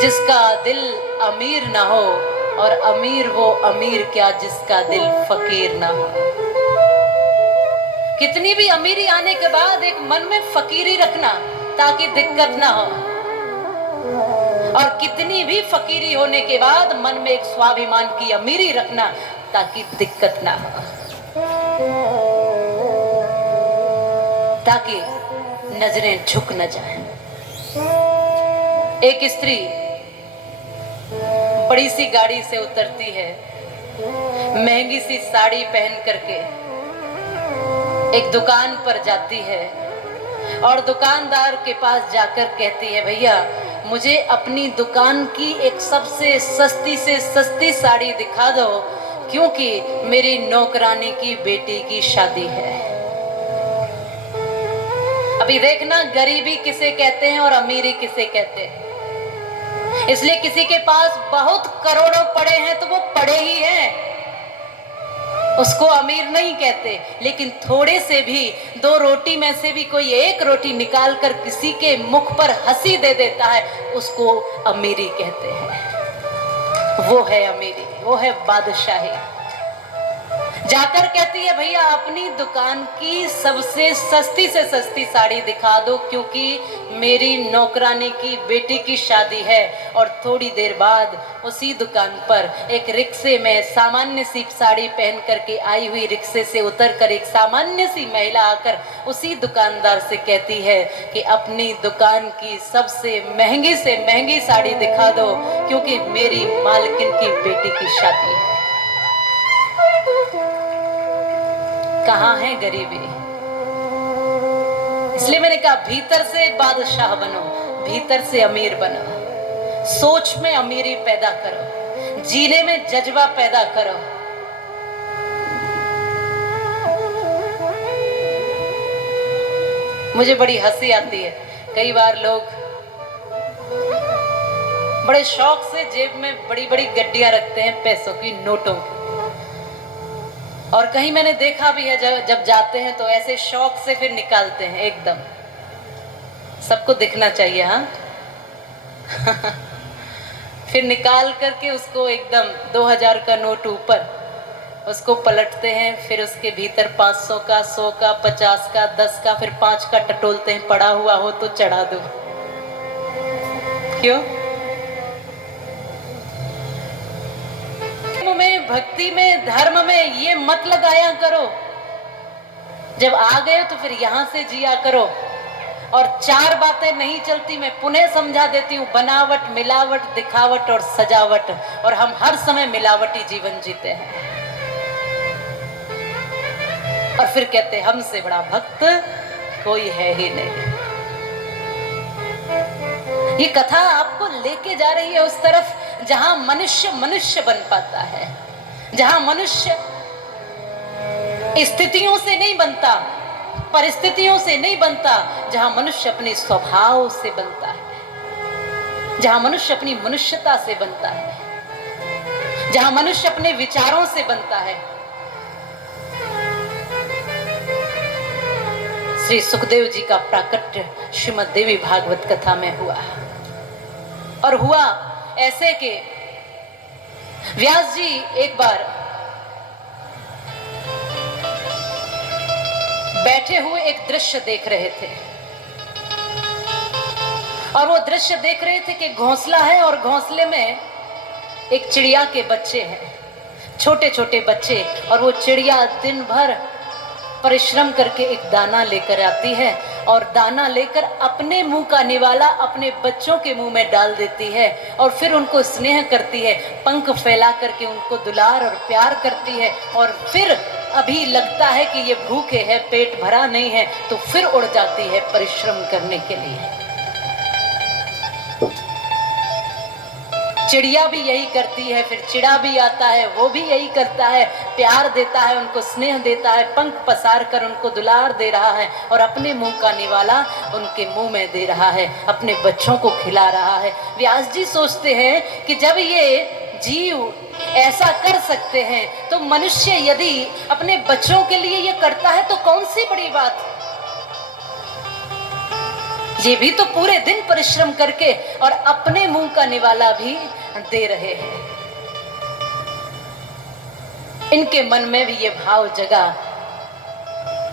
जिसका दिल अमीर ना हो, और अमीर वो अमीर क्या जिसका दिल फकीर ना हो। कितनी भी अमीरी आने के बाद एक मन में फकीरी रखना ताकि दिक्कत ना हो, और कितनी भी फकीरी होने के बाद मन में एक स्वाभिमान की अमीरी रखना ताकि दिक्कत ना हो, ताकि नजरें झुक न जाएं। एक स्त्री बड़ी सी गाड़ी से उतरती है, महंगी सी साड़ी पहन करके एक दुकान पर जाती है और दुकानदार के पास जाकर कहती है, भैया मुझे अपनी दुकान की एक सबसे सस्ती से सस्ती साड़ी दिखा दो, क्योंकि मेरी नौकरानी की बेटी की शादी है। अभी देखना गरीबी किसे कहते हैं और अमीरी किसे कहते हैं। इसलिए किसी के पास बहुत करोड़ों पड़े हैं तो वो पड़े ही हैं, उसको अमीर नहीं कहते। लेकिन थोड़े से भी, 2 रोटी में से भी कोई एक रोटी निकाल कर किसी के मुख पर हंसी दे देता है, उसको अमीरी कहते हैं। वो है अमीरी, वो है बादशाही। जाकर कहती है, भैया अपनी दुकान की सबसे सस्ती से सस्ती साड़ी दिखा दो, क्योंकि मेरी नौकरानी की बेटी की शादी है। और थोड़ी देर बाद उसी दुकान पर एक रिक्शे में सामान्य सी साड़ी पहन करके आई हुई रिक्शे से उतरकर एक सामान्य सी महिला आकर उसी दुकानदार से कहती है कि अपनी दुकान की सबसे महंगी से महंगी साड़ी दिखा दो, क्योंकि मेरी मालकिन की बेटी की शादी है। कहाँ है गरीबी? इसलिए मैंने कहा भीतर से बादशाह बनो, भीतर से अमीर बनो, सोच में अमीरी पैदा करो, जीने में जज्बा पैदा करो। मुझे बड़ी हंसी आती है, कई बार लोग बड़े शौक से जेब में बड़ी बड़ी गड्डियां रखते हैं पैसों की, नोटों की। और कहीं मैंने देखा भी है जब जाते हैं तो ऐसे शौक से फिर निकालते हैं एकदम, सबको दिखना चाहिए। हाँ फिर निकाल करके उसको एकदम 2000 का नोट ऊपर उसको पलटते हैं, फिर उसके भीतर 500 का, 100 का, 50 का, 10 का, फिर 5 का टटोलते हैं, पड़ा हुआ हो तो चढ़ा दो। क्यों? में, भक्ति में, धर्म में ये मत लगाया करो। जब आ गए तो फिर यहां से जिया करो। और 4 बातें नहीं चलती, मैं पुनः समझा देती हूँ, बनावट, मिलावट, दिखावट और सजावट। और हम हर समय मिलावटी जीवन जीते हैं। और फिर कहते हैं हमसे बड़ा भक्त कोई है ही नहीं। ये कथा आपको लेके जा रही है उस तरफ जहां मनुष्य मनुष्य बन पाता है, जहां मनुष्य स्थितियों से नहीं बनता, परिस्थितियों से नहीं बनता, जहां मनुष्य अपने स्वभाव से बनता है, जहां मनुष्य अपनी मनुष्यता से बनता है, जहां मनुष्य अपने विचारों से बनता है। श्री सुखदेव जी का प्राकट्य श्रीमद् देवी भागवत कथा में हुआ, और हुआ ऐसे कि व्यास जी एक बार बैठे हुए एक दृश्य देख रहे थे, और वो दृश्य देख रहे थे कि घोंसला है और घोंसले में एक चिड़िया के बच्चे हैं, छोटे छोटे बच्चे। और वो चिड़िया दिन भर परिश्रम करके एक दाना लेकर आती है, और दाना लेकर अपने मुंह का निवाला अपने बच्चों के मुंह में डाल देती है, और फिर उनको स्नेह करती है, पंख फैला करके उनको दुलार और प्यार करती है। और फिर अभी लगता है कि ये भूखे हैं, पेट भरा नहीं है, तो फिर उड़ जाती है परिश्रम करने के लिए। चिड़िया भी यही करती है, फिर चिड़ा भी आता है, वो भी यही करता है, प्यार देता है, उनको स्नेह देता है, पंख पसार कर उनको दुलार दे रहा है, और अपने मुंह का निवाला उनके मुंह में दे रहा है, अपने बच्चों को खिला रहा है। व्यास जी सोचते हैं कि जब ये जीव ऐसा कर सकते हैं, तो मनुष्य यदि अपने बच्चों के लिए ये करता है तो कौन सी बड़ी बात। ये भी तो पूरे दिन परिश्रम करके और अपने मुंह का निवाला भी दे रहे हैं। इनके मन में भी ये भाव जगा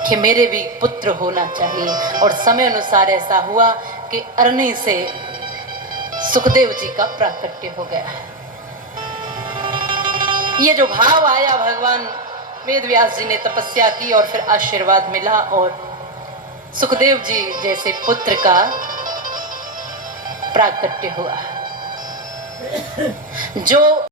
कि मेरे भी पुत्र होना चाहिए, और समय अनुसार ऐसा हुआ कि अरणी से सुखदेव जी का प्राकट्य हो गया। ये जो भाव आया, भगवान वेदव्यास जी ने तपस्या की और फिर आशीर्वाद मिला और सुखदेव जी जैसे पुत्र का प्राकट्य हुआ। जो